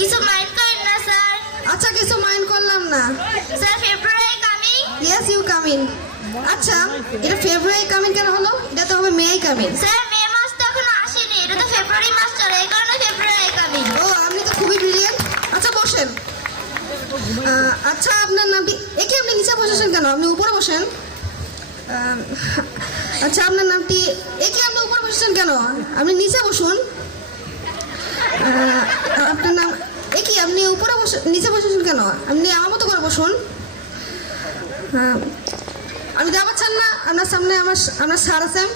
কিছু মাইন্ড করেন না স্যার। আচ্ছা কিছু মাইন্ড করলাম না। Sir February coming. Yes you coming. আচ্ছা এটা ফেব্রুয়ারি কামিং কেন হলো? এটা তো হবে মে কামিং। স্যার মে মাস তো এখনো আসেনি, এটা তো ফেব্রুয়ারি মাস চলে, এই কারণে ফেব্রুয়ারি কামিং। ও আপনি তো খুবই ব্রিলিয়েন্ট। আচ্ছা বসেন। আচ্ছা আপনার নামটি একে আপনি নিচে বসেছেন কেন? আপনি উপরে বসেন। আচ্ছা আপনার নামটি একে আপনি উপরে বসেছেন কেন? আপনি নিচে বসুন। আপনার নাম একে আপনি উপরে বসে নিচে বসেছেন কেন? আপনি আমার মতো করে বসুন। আমি যা পাচ্ছেন না আপনার সামনে আমার স্যার আছেন,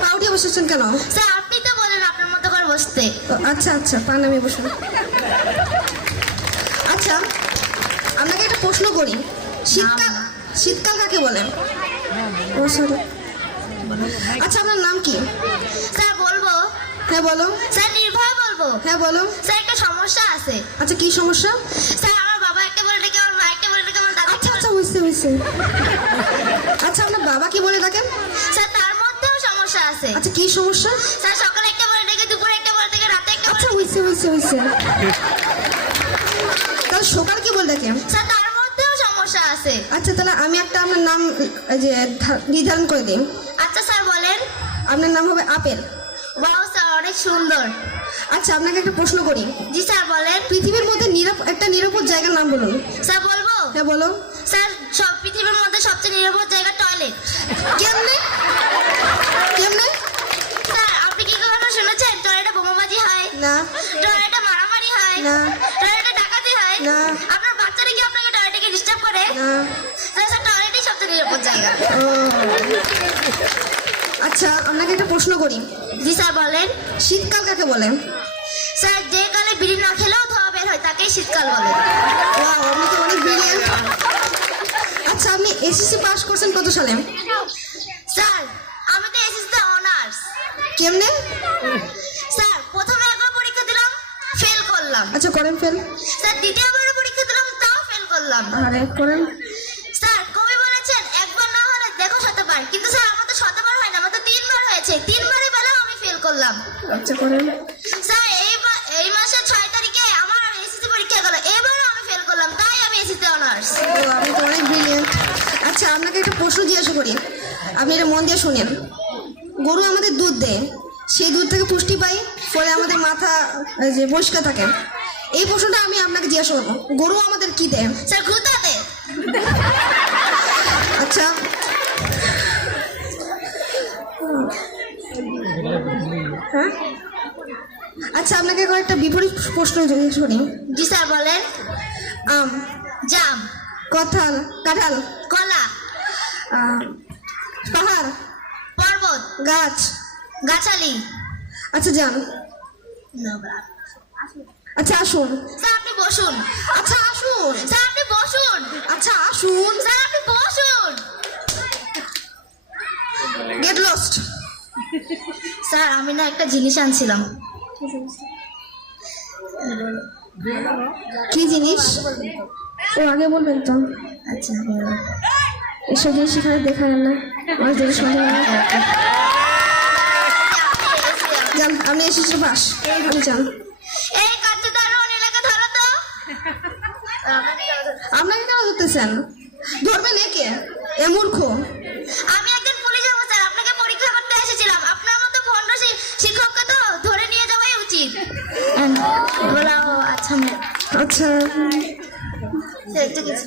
পা উঠিয়ে বসেছেন কেন? স্যার আপনি তো বলেন আপনার মতো করে বসতে। আচ্ছা আচ্ছা পা নামিয়ে বসুন। আচ্ছা আপনাকে একটা প্রশ্ন করি, শীতকাল কাকে বলে? ও সরি। আচ্ছা আপনার নাম কি? স্যার বলবো? হ্যাঁ বলো। স্যার নির্ভয় বলবো? হ্যাঁ বলো। স্যার একটা সমস্যা আছে। আচ্ছা কি সমস্যা? স্যার আমার বাবা একটা বলে ডেকে, আমার মা একটা বলে ডেকে, আমার দাদা আচ্ছা আচ্ছা হয়েছে। আচ্ছা আপনার বাবা কি বলে ডাকেন? স্যার তার মধ্যেও সমস্যা আছে। আচ্ছা কি সমস্যা? স্যার সকালে একটা বলে ডেকে, দুপুরে একটা বলে ডেকে, রাতে একটা আচ্ছা হয়েছে। তাহলে সকাল কি বলে ডাকেন? স্যার তার মধ্যেও সমস্যা আছে। আচ্ছা তাহলে আমি একটা আপনার নাম যে নির্ধারণ করে দিই। আচ্ছা স্যার বলেন। আপনার নাম হবে আপেল। বাহ স্যার অনেক সুন্দর। আচ্ছা আপনাকে একটা প্রশ্ন করি। জি স্যার বলেন। পৃথিবীর মধ্যে একটা নিরাপদ জায়গার নাম বলুন। স্যার বলবো? হ্যাঁ বলো। স্যার সব পৃথিবীর মধ্যে সবচেয়ে নিরাপদ জায়গা টয়লেট। কেমনে? স্যার আপনি কি কখনো শুনেছেন টয়লেটে বোমাবাজি হয়? না। টয়লেটে মারামারি হয়? না। টয়লেটে ডাকাতি হয়? না। আপনার বাচ্চারা কি আপনাকে টয়লেটে ডিস্টার্ব করে? না। স্যার টয়লেটই সবচেয়ে নিরাপদ জায়গা। ও। আচ্ছা আপনাকে একটা প্রশ্ন করি। জি স্যার বলেন। শীতকাল কাকে বলে? স্যার যে কালে বিড়ি না খেলেও ধোয়া বের হয় তাকেই শীতকাল বলে। ওয়াও আপনি তো অনেক ব্রিলিয়েন্ট। আচ্ছা আপনি এসএসসি পাস করছেন কত সালে? স্যার আমি তো এসএসসি অনার্স। কেমনে? স্যার প্রথমে একবার পরীক্ষা দিলাম, ফেল করলাম। আচ্ছা করেন ফেল। স্যার দ্বিতীয়বার পরীক্ষা দিলাম, তাও ফেল করলাম। আরে করেন। স্যার কবি বলেছেন একবার না হলে দেখো শতবার, কিন্তু স্যার আমার তো শতবার হয় না, আমার তো 3বার হয়েছে, 3বারে পেলেও আমি ফেল করলাম। আচ্ছা করেন। স্যার এই মাসের 6 তারিখে আমার এসএসসি পরীক্ষা গেল, এবারও আমি ফেল করলাম, তাই আমি এসএসসি অনার্স। ও আপনি তো অনেক ব্রিলিয়েন্ট। আচ্ছা আপনাকে একটা প্রশ্ন জিজ্ঞাসা করি, আপনি এটা মন দিয়ে শুনেন। গরু আমাদের দুধ দেয়, সেই দুধ থেকে পুষ্টি পাই, ফলে আমাদের মাথা যে পরিষ্কার থাকে। এই প্রশ্নটা আমি আপনাকে জিজ্ঞাসা করবো, গরু আমাদের কি দেয়? স্যার ঘুতা দে। আচ্ছা হ্যাঁ আচ্ছা আপনাকে কয়েকটা বিপরীত প্রশ্ন জিজ্ঞেস করি। জি স্যার বলেন। আম, জাম, কাঁঠাল, কলা, পাহাড়, পর্বত, গাছ। গাছালি। আচ্ছা যান। আচ্ছা আসুন। স্যার আপনি বসুন। আচ্ছা আসুন। স্যার আপনি বসুন। আচ্ছা আসুন। স্যার আপনি বসুন। Get lost. স্যার আমি না একটা জিনিস আনছিলাম। কি জিনিস? ও আগে বলবেন তো। আচ্ছা এসব জিনিস এখানে দেখালেন না, আমার জিনিস যান। আপনি এসেছি পাস, আপনি যান। এই কাছে দারুন এলাকা ধরো তো। আপনাকে কেন ধরতেছেন? ধরবেন একে? এ মূর্খ। আমি একজন পুলিশ অফিসার, আপনাকে পরীক্ষা করতে এসেছিলাম। আপনার মতো ভণ্ড শিক্ষককে তো ধরে নিয়ে যাওয়াই উচিত। আচ্ছা আচ্ছা একটু কিছু